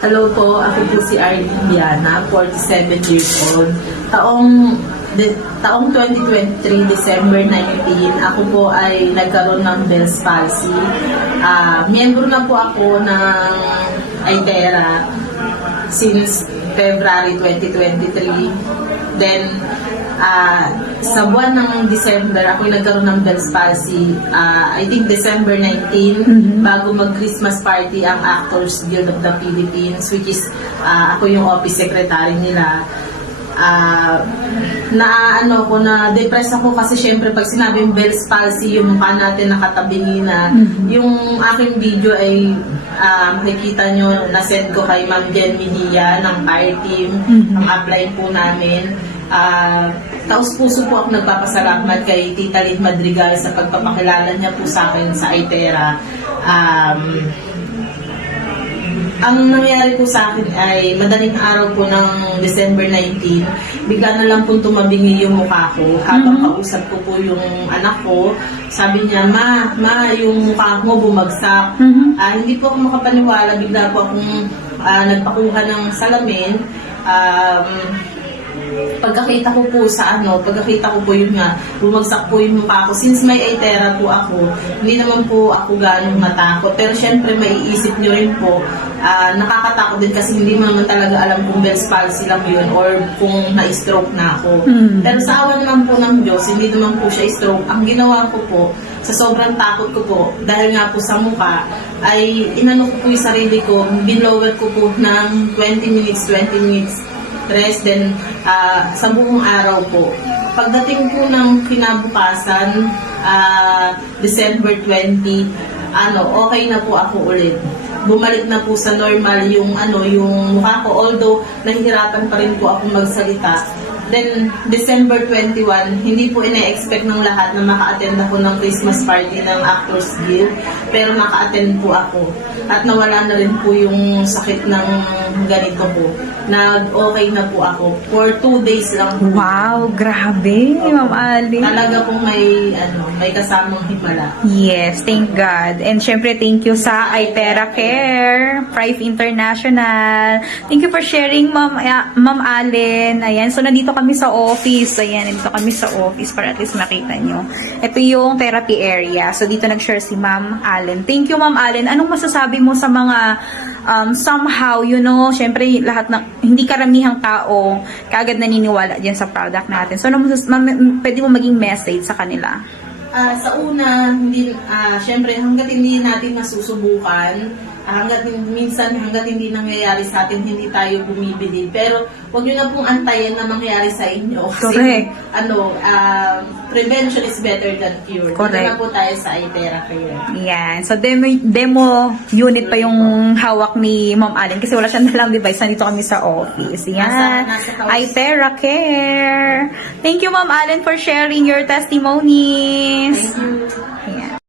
Hello po, ako po si Arlene Viana, 47 years old. Taong 2023, December 19, ako po ay nagkaroon ng Bell's palsy. Miyembro na po ako ng ITERA since February 2023. Then, sa buwan ng December, ako nagkaroon ng Bell's palsy. I think December 19, bago mag-Christmas party ang Actors Guild of the Philippines, which is ako yung office secretary nila. Na-depress ako kasi syempre pag sinabing Bell's palsy, yung mukha natin nakatabingi na. Yung aking video ay makikita nyo, na-send ko kay Ma'am Jen Mejia ng fire team, ang upline po namin. Taos puso po ako nagpapasalamat kay Tita Lynn Madrigal sa pagpapakilala niya po sa akin sa ITERA. Ang nangyari po sa akin ay madaling araw po ng December 19, bigla na lang po tumabingi yung mukha ko habang kausap ko po yung anak ko. Sabi niya, Ma, yung mukha mo bumagsak. Hindi po ako makapaniwala, bigla po akong nagpakuha ng salamin. Pagkakita ko po yun nga, bumagsak po yung mukha ko. Since may ITERA po ako, hindi naman po ako ganong matakot. Pero syempre maiisip nyo rin po, nakakatakot din kasi hindi mo naman talaga alam kung Bell's palsy lang yun or kung na-stroke na ako. Pero sa awa naman po ng Diyos, hindi naman po siya stroke. Ang ginawa ko po, sa sobrang takot ko po, dahil nga po sa mukha, ay inano ko po yung sarili ko, binlower ko po ng 20 minutes rest, then sa buong araw po. Pagdating po ng kinabukasan, December 20, okay na po ako ulit. Bumalik na po sa normal yung mukha ko, although nahihirapan pa rin po ako magsalita. Then, December 21, hindi po ina-expect ng lahat na maka-attend ako ng Christmas party ng Actors Guild. Pero maka-attend po ako. At nawala na rin po yung sakit ng ganito po. Nag-okay na po ako. For 2 days lang po. Wow, grabe, Ma'am Ali. Talaga pong may kasamang himala. Yes, thank God. And syempre, thank you sa ITERA Care, Prive International. Thank you for sharing, Ma'am Allen. Ayan, so nandito kami sa office. Ayan, nandito kami sa office para at least makita nyo. Ito yung therapy area. So dito nag-share si Ma'am Allen. Thank you, Ma'am Allen. Anong masasabi mo sa mga somehow, syempre hindi karamihang tao kaagad naniniwala dyan sa product natin. So, pwede mo maging message sa kanila? Sa una, syempre hanggat hindi natin masusubukan, hanggat hindi nangyayari sa atin, hindi tayo bumibili. Pero huwag nyo na pong antayin na mangyayari sa inyo. Kasi, prevention is better than cure. Correct. Dito na po tayo sa ITERA Care. Yan. So, demo unit pa yung hawak ni Ma'am Allen kasi wala siyang dalang device. Nandito kami sa office. Yan. ITERA Care. Thank you, Ma'am Allen, for sharing your testimonies. Thank you.